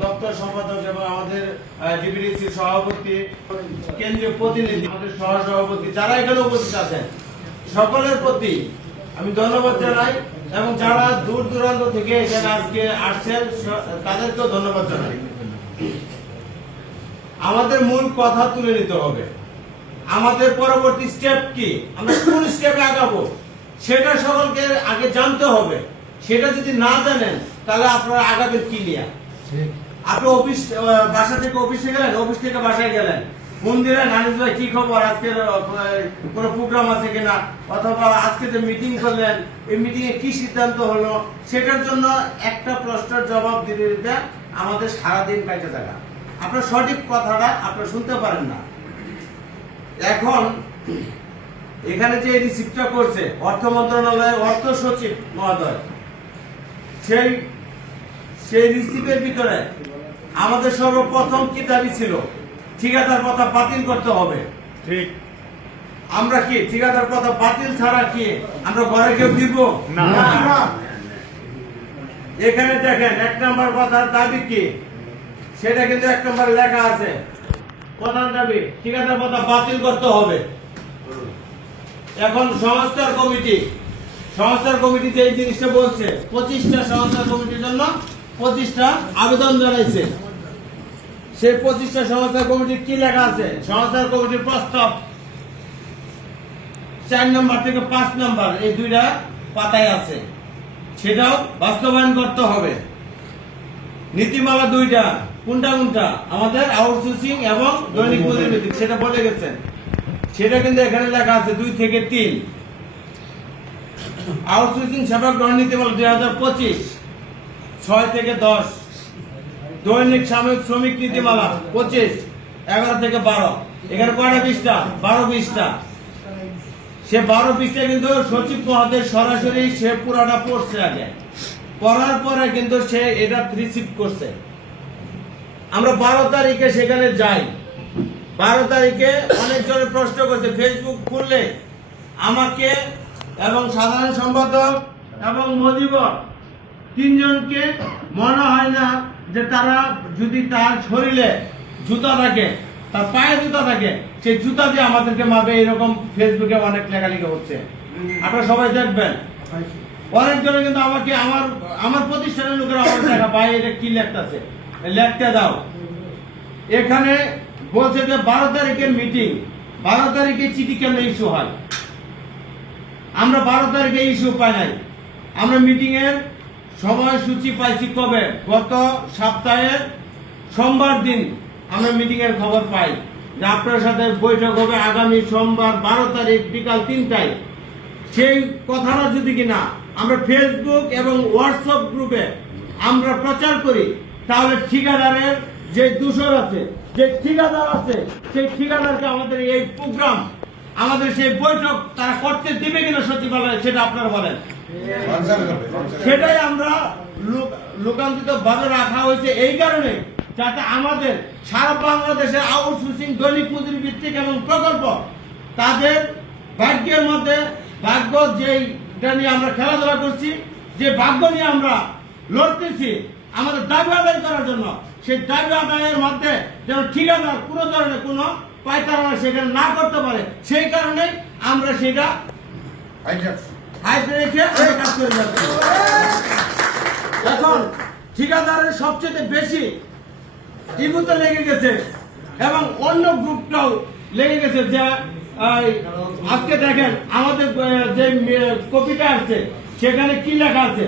দপ্তর সম্পাদক এবং আমাদের ডিবিডিসি সভাপতি, কেন্দ্রীয় প্রতিনিধি, আমাদের সহ সভাপতি, যারা এখানে উপস্থিত আছেন, সকলের প্রতি আমি ধন্যবাদ জানাই এবং যারা দূর দূরান্ত থেকে এখানে আজকে আসছেন তাদেরকেও ধন্যবাদ জানাই। আমাদের মূল কথা তুলে নিতে হবে। আমাদের পরবর্তী স্টেপ কি? আমরা কোন স্টেপে আগাবো? সেটা সকলকে আগে জানতে হবে। সেটা যদি না জানেন, তাহলে আপনারা আগাবেন কি নিয়ে? আপনি অফিস বাসা থেকে অফিসে গেলেন, অফিস থেকে বাসায় গেলেন। ফোন দিলেন আনিস ভাই, কি খবর? আজকে কোনো প্রোগ্রাম আছে কিনা? অথবা আজকে যে মিটিং করলেন, এই মিটিং এ কি সিদ্ধান্ত হলো? সেটার জন্য একটা প্রশ্নের জবাব দিতে দিতে আমাদের সারাদিন কাটে থাকা আপনার সঠিক কথাটা আপনারা শুনতে পারেন না। এখন, এখানে যে রিসিপ্টটা করছে, অর্থ মন্ত্রণালয়ের অর্থ সচিব মহোদয়, সেই সেই রিসিপের ভিতরে আমাদের সর্বপ্রথম কি দাবি ছিল? ঠিকাদার কথা বাতিল করতে হবে। ঠিক। আমরা কি ঠিকাদার কথা বাতিল ছাড়া কি আমরা ঘরে কেউ দিব না। এখানে দেখেন এক নম্বর কথার দাবি কি? সেটা কিন্তু এক নম্বর লেখা আছে। প্রধান দাবি ঠিকাদার কথা বাতিল করতে হবে। এখন সংস্কার কমিটি সংস্কার কমিটি যে জিনিসটা বলছে পঁচিশটা সংস্কার কমিটির জন্য পঁচিশটা আবেদন জানাইছে। সেই পঁচিশটা সংস্কার কমিটির কি লেখা আছে? সংস্কার কমিটির প্রস্তাব। চার নম্বর থেকে পাঁচ নম্বর, এই দুইটা পাতায় আছে। সেটাও বাস্তবায়ন করতে হবে। নীতিমালা দুইটা, কোনটা কোনটা? আমাদের আউটসোর্সিং এবং দৈনিক মজুরি সেটা বলে গেছেন। সেটা কিন্তু এখানে লেখা আছে দুই থেকে তিন। আউটসোর্সিং সেবা গ্রহণ নীতিমালা দুই হাজার পঁচিশ। ছয় থেকে দশ। দৈনিক সাময়িক শ্রমিক নীতিমালা, পঁচিশ। এগারো থেকে বারো। এখানে কয়টা বিশটা বারো বিশটা সে বারো পৃষ্ঠা কিন্তু সচিব মহোদয় সরাসরি সে পুরাটা পড়ছে আগে। পড়ার পরে কিন্তু সে এটা রিসিভ করছে। আমরা বারো তারিখে সেখানে যাই। বারো তারিখে অনেকজনে প্রশ্ন করছে ফেসবুক খুললে আমাকে এবং সাধারণ সম্পাদক এবং মজিবর তিনজনকে মনে হয় না যে তারা যদি তার শরীরে জুতা থাকে, তার পায়ে জুতা থাকে, সেই জুতা দিয়ে আমাদেরকে মাপে এরকম ফেসবুকে অনেক লেখালেখি হচ্ছে। আপনারা সবাই দেখবেন। অনেকজনে কিন্তু আমাকে, আমার আমার প্রতিষ্ঠানের লোকেরা আমার দেখা পায়ে এটা কি লেখতেছে? লেখতে দাও। এখানে বলছে যে, বারো তারিখের মিটিং বারো তারিখে চিঠি কেন ইস্যু হয়? আমরা বারো তারিখে ইস্যু পাই নাই। আমরা মিটিং এর সময়সূচি পাইছি কবে? গত সপ্তাহের সোমবার দিন আমরা মিটিং এর খবর পাই যে আপনার সাথে বৈঠক হবে আগামী সোমবার বারো তারিখ বিকাল তিনটায়। সেই কথাটা যদি কিনা আমরা ফেসবুক এবং হোয়াটসঅ্যাপ গ্রুপে আমরা প্রচার করি, তাহলে ঠিকাদারের যে দূষণ আছে, যে ঠিকাদার আছে, সেই ঠিকাদারকে আমাদের এই প্রোগ্রাম আমাদের সেই বৈঠক তারা করতে দিবে কিনা সচিবালয়ে, সেটা আপনারা বলেন। সেটাই আমরা লোকান্তরিত ভাবে রাখা হয়েছে। এই কারণে যাতে আমাদের সারা বাংলাদেশের আউটসোর্সিং দৈনিক মজুরি ভিত্তিক এবং প্রকল্প, তাদের ভাগ্যের মধ্যে ভাগ্য যেটা নিয়ে আমরা খেলাধুলা করছি, যে ভাগ্য নিয়ে আমরা লড়তেছি, আমাদের দাবি আদায় করার জন্য, সেই দাবি আদায়ের মধ্যে যেন ঠিকাদার কোনো ধরনের কোনো পায়তারা সেখানে না করতে পারে, সেই কারণে আমরা সেটা হাইতে কাজ করে যাচ্ছি। এখন ঠিকাদারের সবচেয়ে বেশি ইমুতে লেগে গেছে এবং অন্য গ্রুপটাও লেগে গেছে যে আজকে দেখেন আমাদের যে কপিটা আছে সেখানে কি লেখা আছে?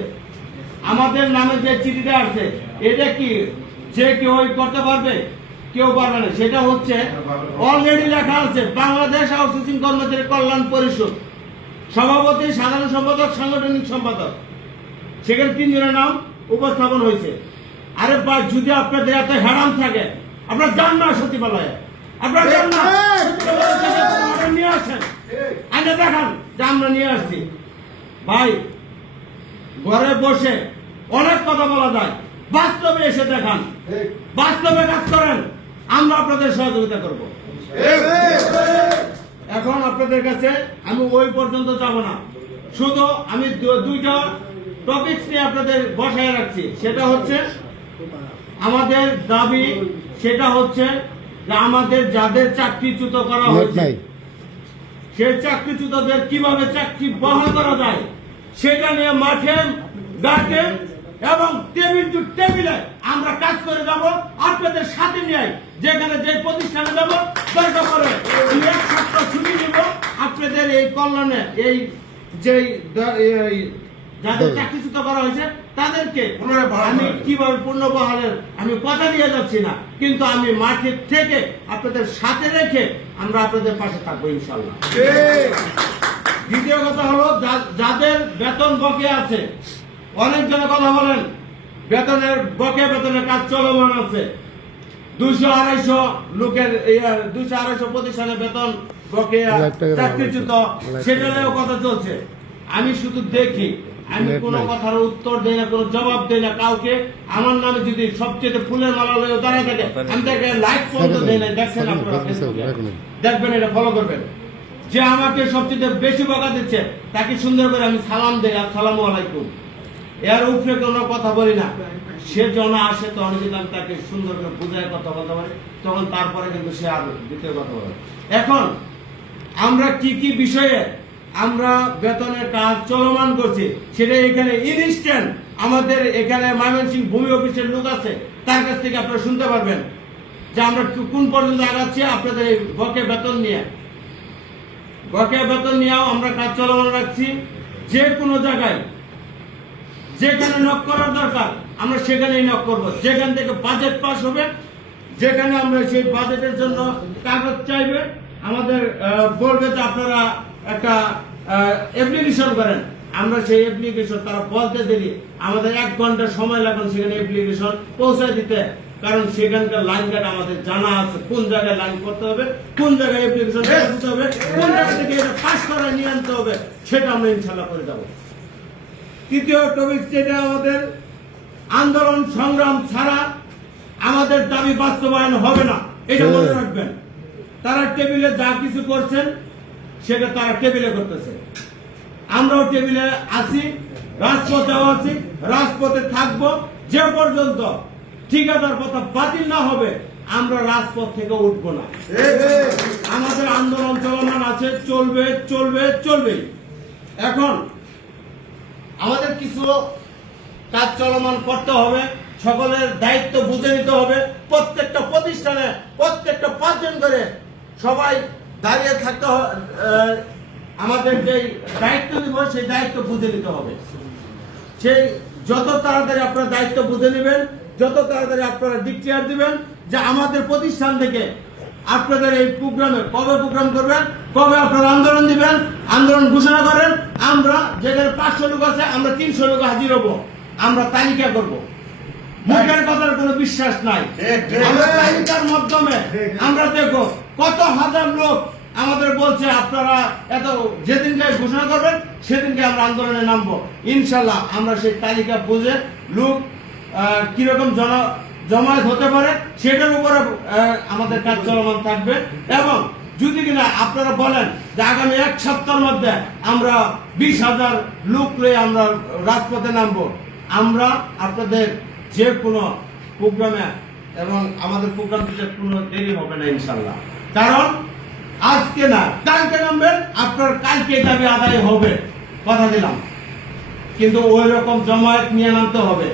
আমাদের নামে যে চিঠিটা আছে এটা কি? যে কেউ করতে পারবে? কেউ পারবে না। সেটা হচ্ছে অলরেডি লেখা আছে বাংলাদেশ আউটসোর্সিং কর্মচারী কল্যাণ পরিষদ। সভাপতি সাধারণ সম্পাদক সাংগঠনিক সম্পাদক। সেখানে তিনজনের নাম উপস্থাপন হয়েছে। আরে বা যদি আপনাদের এত হ্যারাম থাকে আপনার যান না সচিবালয়ে। আপনারা যান না। নিয়ে আসেন। আগে দেখান যে আমরা নিয়ে আসছি। ভাই ঘরে বসে অনেক কথা বলা যায়। বাস্তবে এসে দেখান। বাস্তবে কাজ করেন। আমরা আপনাদের সহযোগিতা করব। এখন আপনাদের কাছে আমি ওই পর্যন্ত যাব না। শুধু আমি দুইটা টপিকস নিয়ে আপনাদের বসায় রাখছি। সেটা হচ্ছে আমাদের দাবি সেটা হচ্ছে আমাদের যাদের চাকরিচ্যুত করা হয়েছে সেই চাকরিচ্যুতদের কীভাবে চাকরি বহাল করা যায় সেটা নিয়ে মাঠে ডাকে এবং টেবিল টু টেবিলে আমরা কাজ করে যাব আপনাদের সাথে নিয়ে যেখানে যে প্রতিষ্ঠানে যাব দরকার করে এই এক সপ্তাহ ছুটি নিব আপনাদের এই কল্যাণে এই যে যাদের চাকরিচ্যুত করা হয়েছে তাদেরকে আমি কীভাবে পূর্ণ বহালের আমি কথা দিয়ে যাচ্ছি না কিন্তু আমি মাঠে থেকে আপনাদের সাথে রেখে আমরা আপনাদের পাশে থাকব ইনশাল্লাহ দ্বিতীয় কথা হলো যাদের বেতন বকে আছে অনেক জনে কথা বলেন বেতনের বকে বেতনের কাজ চলমান আছে। দুইশো আড়াইশো লোকের দুইশো আড়াইশো প্রতিষ্ঠানে বেতন বকেয়া চাকরিচ্যুত লাখ টাকা। কথা চলছে। আমি শুধু দেখি আমি কোনো কথার উত্তর দেই না কোনো জবাব দেই না কাউকে। আমার নামে যদি সবচেয়ে ফুলের মালা লয়ে দাঁড়ায় থাকে আমি তাকে লাইক পর্যন্ত দেই না দেখছেন আপনারা। দেখবেন এটা ফলো করবেন। যে আমাকে সবচেয়ে বেশি বকা দিচ্ছে তাকে সুন্দর করে আমি সালাম দেই আসসালামু আলাইকুম। এর উপরে কোনো কথা বলি না। সে জন আসে তখন কিন্তু আমি তাকে সুন্দর করে বুঝায় কথা বলতে পারি। তখন তারপরে কিন্তু সে আর দ্বিতীয় কথা বলে এখন আমরা কি কি বিষয়ে আমরা বেতনের কাজ চলমান করছি, সেটা এখানে ইনস্ট্যান্ট আমাদের এখানে ময়মনসিংহ ভূমি অফিসের লোক আছে, তার কাছ থেকে আপনারা শুনতে পারবেন যে আমরা কোন পর্যন্ত আগাচ্ছি আপনাদের এই বকে বেতন নিয়ে। বকেয়া বেতন নিয়েও আমরা কাজ চলমান রাখছি, যে কোনো জায়গায়। যেখানে নক করার দরকার, আমরা সেখানেই নক করব। যেখান থেকে বাজেট পাস হবে, যেখানে আমরা সেই বাজেটের জন্য কাগজ চাইবে আমাদের বলবে যে আপনারা একটা অ্যাপ্লিকেশন করেন আমরা সেই অ্যাপ্লিকেশন তারা বলতে দেরি। আমাদের এক ঘণ্টা সময় লাগুন সেখানে অ্যাপ্লিকেশন পৌঁছায় দিতে। কারণ সেখানকার লাইন কাট আমাদের জানা আছে কোন জায়গায় লাইন করতে হবে কোন জায়গায় অ্যাপ্লিকেশন পৌঁছতে হবে কোন জায়গা থেকে এটা পাস করে নিয়ে আনতে হবে সেটা আমরা ইনশাল্লাহ করে দেবো। তৃতীয় টপিক যেটা আমাদের আন্দোলন সংগ্রাম ছাড়া আমাদের দাবি বাস্তবায়ন হবে না এটা। মনে রাখবেন। তারা টেবিলে যা কিছু করছেন, সেটা তারা টেবিলে করতেছে। আমরাও টেবিলে আছি, রাজপথেও আছি, রাজপথে থাকব, যে পর্যন্ত ঠিকাদার কথা বাতিল না হবে, আমরা রাজপথ থেকে উঠবো না। আমাদের আন্দোলন চলমান আছে, চলবে চলবে চলবে। এখন আমাদের কিছু কাজ চলমান করতে হবে, সকলের দায়িত্ব বুঝে নিতে হবে, প্রত্যেকটা প্রতিষ্ঠানে প্রত্যেকটা পাঁচজন করে সবাই দাঁড়িয়ে থাকতে আমাদের যে দায়িত্ব নিব সেই দায়িত্ব বুঝে নিতে হবে। সেই যত তাড়াতাড়ি আপনারা দায়িত্ব বুঝে নেবেন যত তাড়াতাড়ি আপনারা ডিক্লেয়ার দিবেন যে আমাদের প্রতিষ্ঠান থেকে আপনাদের এই প্রোগ্রামে কবে প্রোগ্রাম করবেন কবে আপনারা আন্দোলন দিবেন আন্দোলন ঘোষণা করেন আমরা যেখানে পাঁচশো লোক আছে আমরা তিনশো লোক হাজির হব আমরা তালিকা করব। মুখের কথার কোনো বিশ্বাস নাই। আমরা তালিকার মাধ্যমে আমরা দেখো কত হাজার লোক আমাদের বলছে, আপনারা এত যেদিনকে ঘোষণা করবেন, সেদিনকে আমরা আন্দোলনে নামবো। ইনশাল্লাহ আমরা সেই তালিকা বুঝে লোক কীরকম জন, জমায়েত হতে পারে, সেটার উপরে আমাদের কাজ চলমান থাকবে। এবং যদি কিনা আপনারা বলেন যে আগামী এক সপ্তাহের মধ্যে আমরা বিশ হাজার লোক লয়ে আমরা রাজপথে নামবো, আমরা আপনাদের যে কোনো প্রোগ্রামে এবং আমাদের প্রোগ্রাম দিতে কোনো দেরি হবে না ইনশাল্লাহ। কারণ আজকে না, কালকে নামবেন, আপনার কালকে দাবি আদায় হবে, কথা দিলাম। কিন্তু ওই রকম জমায়েত নিয়ে নামতে হবে।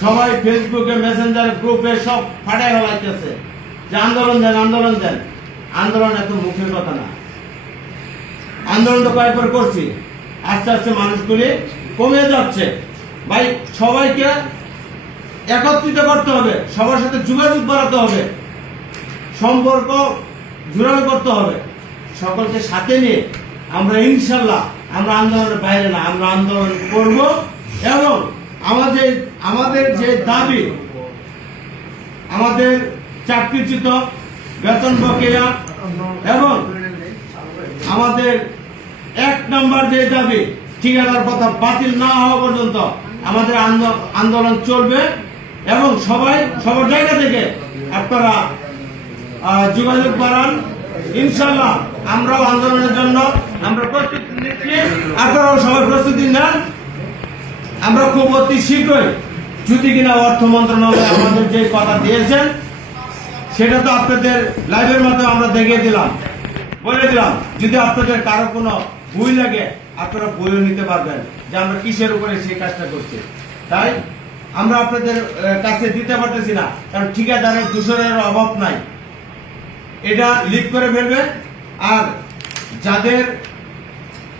সবাই ফেসবুকে মেসেঞ্জার গ্রুপে সব ফাটাই ফেলাইতেছে। যে আন্দোলন দেন আন্দোলন দেন। আন্দোলন এত মুখের কথা না। আন্দোলন তো কয়েকবার করছি। আস্তে আস্তে মানুষগুলি কমে যাচ্ছে। ভাই, সবাইকে একত্রিত করতে হবে। সবার সাথে যোগাযোগ বাড়াতে হবে। সম্পর্ক জোরালো করতে হবে। সকলকে সাথে নিয়ে আমরা ইনশাল্লাহ আমরা আন্দোলনের বাইরে না, আমরা আন্দোলন করব এবং আমাদের আমাদের যে দাবি, আমাদের চাকরিচ্যুত বেতন বকেয়া এবং আমাদের এক নম্বর যে দাবি ঠিকাদার কথা বাতিল না হওয়া পর্যন্ত আমাদের আন্দোলন চলবে এবং সবাই, সবার জায়গা থেকে আপনারা যোগাযোগ বাড়ান। ইনশাল্লাহ আমরাও আন্দোলনের জন্য আমরা প্রস্তুতি নিচ্ছি। আপনারাও সবাই প্রস্তুতি নেন। আমরা খুব অতি শীঘ্রই যদি কিনা অর্থ মন্ত্রণালয় আমাদের যে কথা দিয়েছেন, সেটা তো আপনাদের লাইভের মাধ্যমে আমরা দেখিয়ে দিলাম। বলে দিলাম, যদি আপনাদের কারও কোনো বই লাগে, আপনারা বইও নিতে পারবেন যে আমরা কিসের উপরে সেই কাজটা করছি। তাই আমরা আপনাদের কাছে দিতে পারতেছি না, কারণ ঠিকাদারের দূষণের অভাব নাই। এটা লিক করে ফেলবে। আর যাদের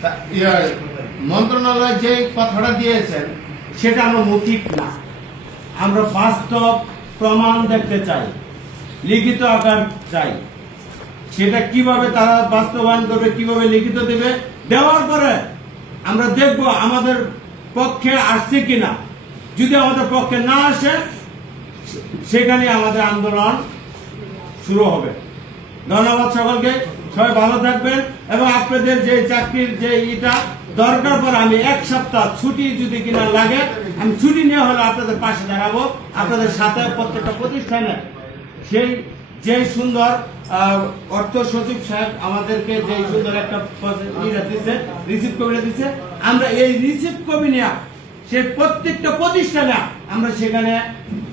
তা- মন্ত্রণালয় যে কথাটা দিয়েছেন, সেটা আমরা মৌখিক না। আমরা বাস্তব প্রমাণ দেখতে চাই, লিখিত আকার চাই। সেটা কীভাবে তারা বাস্তবায়ন করবে, কীভাবে লিখিত দেবে, দেওয়ার পরে আমরা দেখব আমাদের পক্ষে আসছে কিনা। যদি আমাদের পক্ষে না আসে সেখানে আমাদের আন্দোলন শুরু হবে। ধন্যবাদ সকলকে। সবাই ভালো থাকবেন এবং আপনাদের যে চাকরির যে ইটা দরকার পর আমি এক সপ্তাহ ছুটি যদি কিনা লাগে, আমি ছুটি নিয়ে হলে আপনাদের পাশে দাঁড়াবো। আপনাদের সাথে প্রত্যেকটা প্রতিষ্ঠানে সেই যে সুন্দর অর্থ সচিব সাহেব আমাদেরকে যে সুন্দর একটা দিচ্ছে রিসিভ কবিটা দিচ্ছে আমরা এই রিসিভ কবি নিয়ে সে প্রত্যেকটা প্রতিষ্ঠানে আমরা সেখানে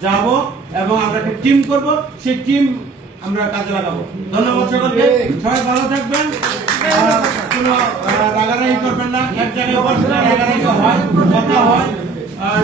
যাব এবং আমরা একটা টিম করব। সেই টিম আমরা কাজে লাগাবো। ধন্যবাদ সকলকে। সবাই ভালো থাকবেন। কোনো রাগারাগি করবেন না। এক জায়গায় বসলে রাগারাগি হয়, কথা হয়। আর